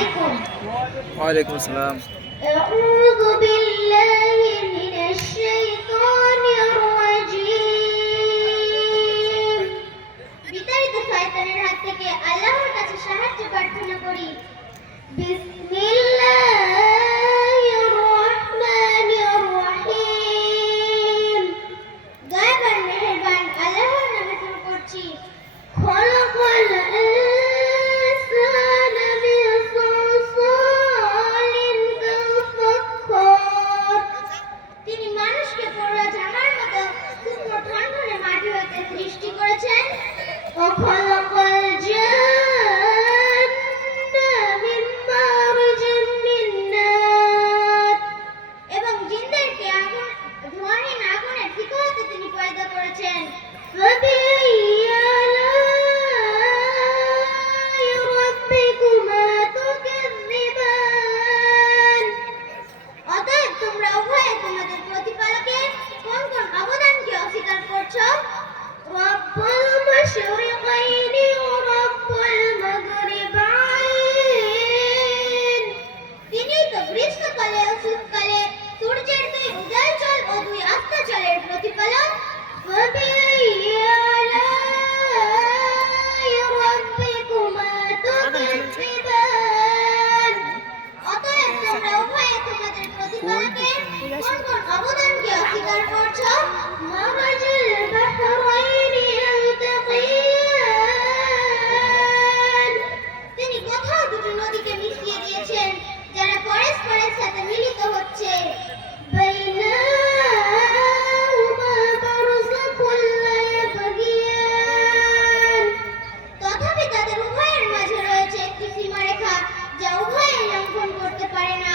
আলাইকুম। ওয়ালাইকুম আসসালাম। আউযু বিল্লাহি মিনাশ শাইতানির রাজীম। বিতাড়িত শয়তানের হাত থেকে আল্লাহর কাছে সাহায্য প্রার্থনা করি। বিসমিল্লাহির রহমানির রহিম। দয়াবান মেহেরবান আল্লাহর নামে শুরু করছি। খলাকাল ইনসানা মিন সালসালিন কাল-ফাখখার। তিনি মানুষকে পড়ুয়া জামার মতো শুকনো ঠনঠনে মাটি হতে সৃষ্টি করেছেন। ও খলাকাল জান্না মিন মারজান মিন নার। এবং জিনদেরকে ধোঁয়াহীন আগুনের ফিকা হতে তিনি পয়দা করেছেন। فبأي آلاء ربكما تكذبان। অতএব তোমরা উভয়ে তোমাদের প্রতিপালকের কোন কোন অবদানকে অস্বীকার করছো? রব্বুল মাশরিকাইনি ওয়া রব্বুল মাগরিবাইন। তিনিই তো গ্রীষ্মকালে ও শীতকালে সূর্যের দুই উদয়চল ও দুই অস্তচলের প্রতিপালক। فبأي آلاء ربكما تكذبان। অতএব তোমরা উভয়ে তোমাদের প্রতিপালকের কোন কোন অবদানকে অস্বীকার করছো? মারাজাল বাহরাইনি ইয়ালতাকিয়ান। তিনি কোথাও দুটো নদীকে মিশিয়ে দিয়েছেন যারা পরস্পরের সাথে মিলিত হচ্ছে। বাইনাহুমা বারযাখুন লা ইয়াবগিয়ান। তথাপি তাদের উভয়ের মাঝে রয়েছে একটি সীমারেখা যা উভয়ে লঙ্ঘন করতে পারে না।